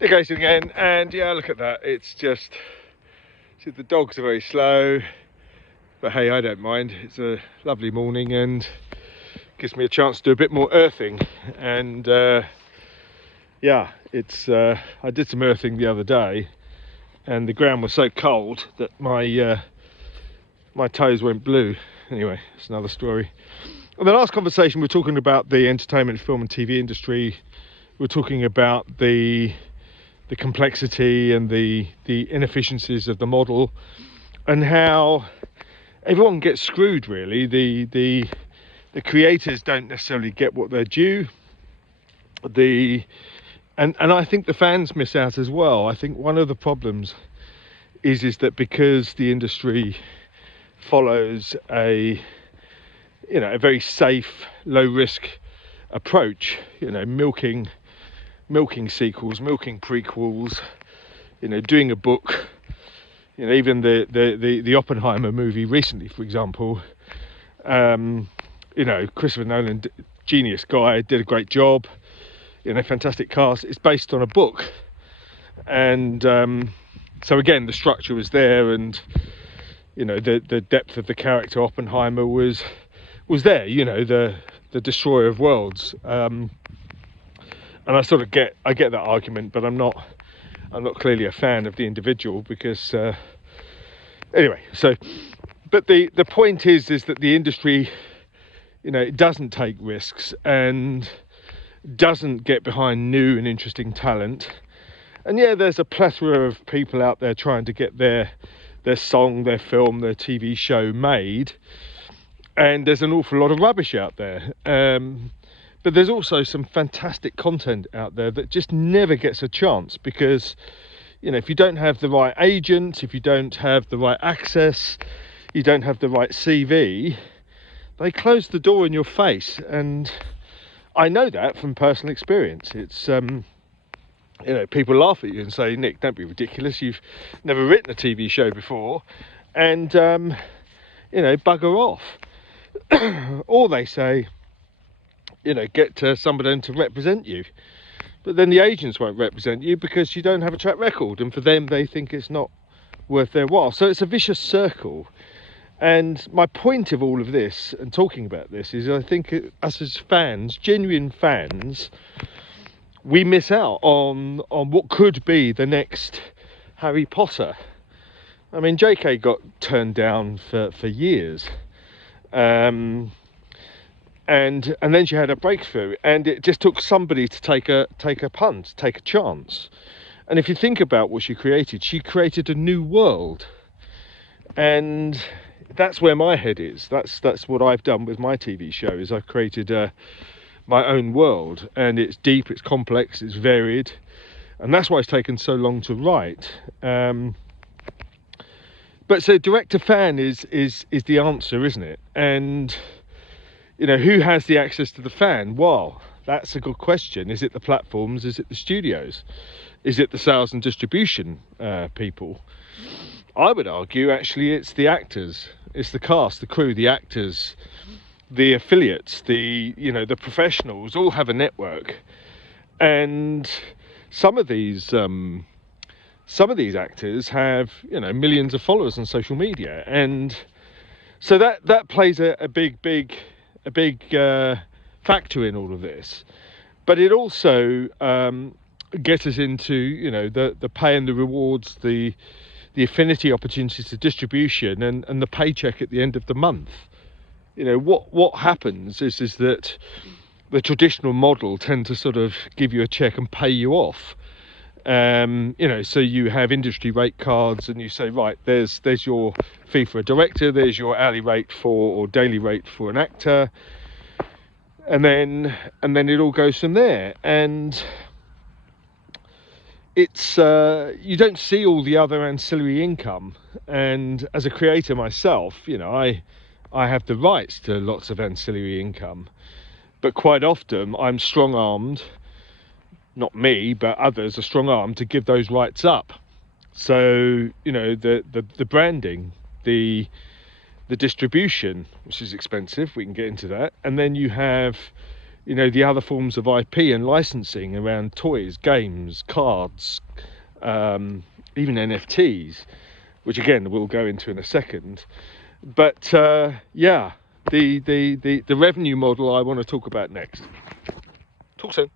It goes again, and yeah, look at that. It's just, see, the dogs are very slow, but hey, I don't mind. It's a lovely morning and gives me a chance to do a bit more earthing. And yeah, it's I did some earthing the other day, and the ground was so cold that my toes went blue. Anyway, it's another story. In the last conversation, we were talking about the entertainment, film and TV industry. We're talking about the complexity and the inefficiencies of the model, and how everyone gets screwed, really. The creators don't necessarily get what they're due. And I think the fans miss out as well. I think one of the problems is that because the industry follows a very safe, low risk approach, milking sequels, milking prequels, doing a book, even the Oppenheimer movie recently, for example, Christopher Nolan, genius guy, did a great job, fantastic cast. It's based on a book, and so again, the structure was there, and the depth of the character Oppenheimer was there, the destroyer of worlds. And I sort of get that argument, but I'm not clearly a fan of the individual, because anyway. So, but the point is that the industry, it doesn't take risks and doesn't get behind new and interesting talent. And yeah, there's a plethora of people out there trying to get their song, their film, their TV show made, and there's an awful lot of rubbish out there. But there's also some fantastic content out there that just never gets a chance, because, if you don't have the right agent, if you don't have the right access, you don't have the right CV, they close the door in your face. And I know that from personal experience. It's, people laugh at you and say, Nick, don't be ridiculous. You've never written a TV show before, and, bugger off. Or they say, get somebody to represent you, but then the agents won't represent you because you don't have a track record, and for them, they think it's not worth their while. So it's a vicious circle. And my point of all of this and talking about this is, I think us as fans, genuine fans, we miss out on what could be the next Harry Potter. I mean, JK got turned down for years. And then she had a breakthrough, and it just took somebody to take a punt, take a chance. And if you think about what she created a new world, and that's where my head is. That's what I've done with my TV show. Is I've created my own world, and it's deep, it's complex, it's varied, and that's why it's taken so long to write. But so direct to fan is the answer, isn't it? And who has the access to the fan? Well, that's a good question. Is it the platforms? Is it the studios? Is it the sales and distribution people? I would argue, actually, it's the actors. It's the cast, the crew, the actors, the affiliates, the professionals all have a network. And some of these actors have, millions of followers on social media. And so that plays a big factor in all of this. But it also gets us into the pay and the rewards, the affinity opportunities to distribution, and the paycheck at the end of the month. What happens is that the traditional model tend to sort of give you a check and pay you off. So you have industry rate cards, and you say, right, there's your fee for a director, there's your hourly rate or daily rate for an actor, and then it all goes from there. And it's you don't see all the other ancillary income. And as a creator myself, I have the rights to lots of ancillary income, but quite often I'm strong-armed, not me, but others are strong-armed to give those rights up. So the branding, the distribution, which is expensive, we can get into that, and then you have you know, the other forms of IP and licensing around toys, games, cards, even NFTs, which again we'll go into in a second. But yeah, the revenue model I want to talk about next. Talk soon.